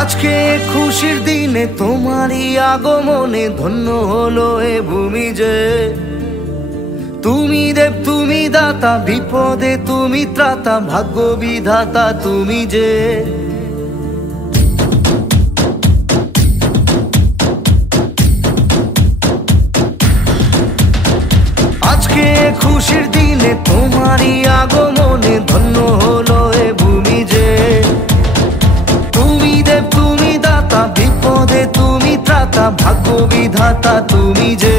আজকে খুশির দিনে তোমারই আগমনে ধন্য হলো এ ভূমি যে। তুমি দেব তুমি দাতা, বিপদে তুমি ত্রাতা, ভাগ্য বিধাতা তুমি যে। আজকে খুশির দিনে তোমারই আগমনে ধন্য হলো এ ভূমি যে। তুমি দেব তুমি দাতা, বিপদে তুমি ত্রাতা, ভাগ্য বিধাতা তুমি যে।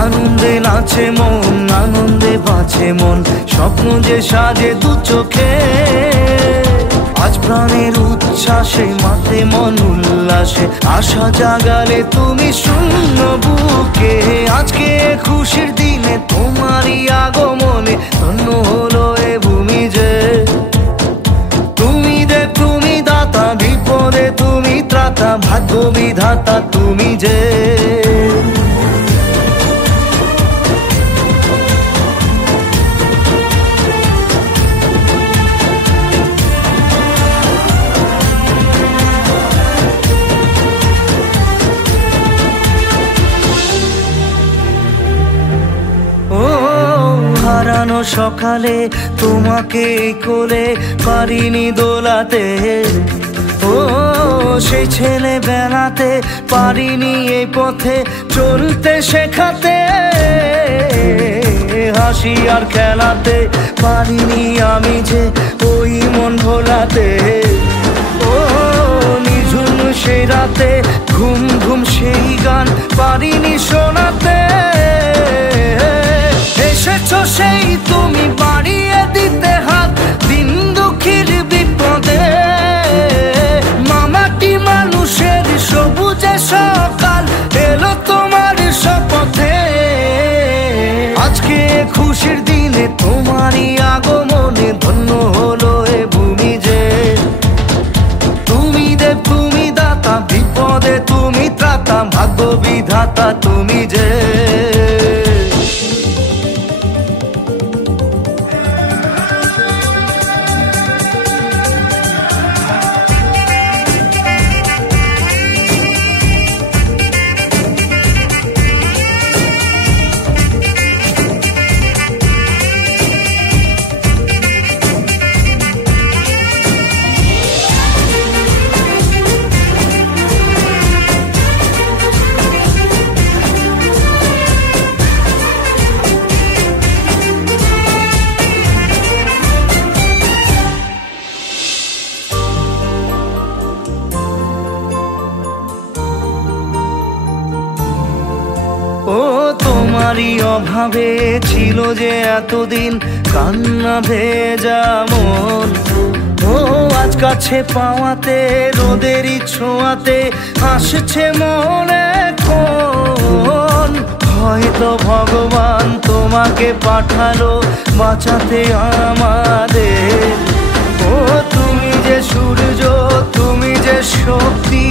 আনন্দে নাচে মন, আনন্দে বাঁচে মন, স্বপ্ন যে সাজে দু চোখে। আজ প্রাণের উচ্ছ্বাসে মাতে মন উল্লাসে, আশা জাগালে তুমি শূন্য বুকে। আজকে খুশির দিনে তোমারই আগমনে ধন্য হলো এ ভূমি যে। তুমি দেব তুমি দাতা, বিপদে তুমি ত্রাতা, ভাগ্য বিধাতা তুমি যে। হারানো সকালে তোমাকে কোলে পারিনি দোলাতে, ও সেই ছেলে বেলাতে পারিনি এই পথে চলতে শেখাতে। হাসি আর খেলাতে পারিনি আমি যে ওই মন ভোলাতে। ও নিঝুম সেই রাতে ঘুম ঘুম সেই গান পারিনি শোনাতে। এসেছো সেই তুমি বাড়িয়ে দিতে হাত দিন দুঃখীর বিপদে। মামাটি মানুষের সবুজে সকাল এলো তোমার শপথে। আজকে খুশির দিনে তোমারই আগমনে ধন্য হলো এ ভূমি যে। তুমি দেব তুমি দাতা, বিপদে তুমি ত্রাতা, ভাগ্য বিধাতা তুমি যে। ও তোমারই অভাবে ছিল যে এতদিন কান্না ভেজা মন। ও আজ কাছে পাওয়াতে রোদেরই ছোঁয়াতে আসছে মনে কোন। হয়তো ভগবান তোমাকে পাঠালো বাঁচাতে আমাদের। ও তুমি যে সূর্য, তুমি যে শক্তি,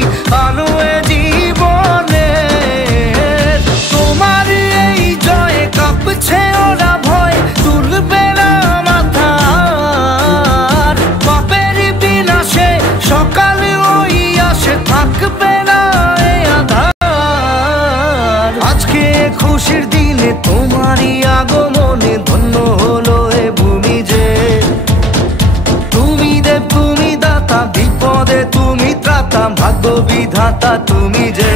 আলো এ জীবনে। তোমার এই জয়ে কাঁপছে ওরা ভয়, তুলবে না মাথা। পাপের বিনাশে সকালে ওই আসে, থাকবে না এই আধার। আজকে খুশির দিনে তোমারই আগমনে ধন্য হলো এ ভূমি যে। তুমি দেব তুমি দাতা, বিপদে তুমি ত্রাতা, ভাগ্য বিধাতা তুমি যে।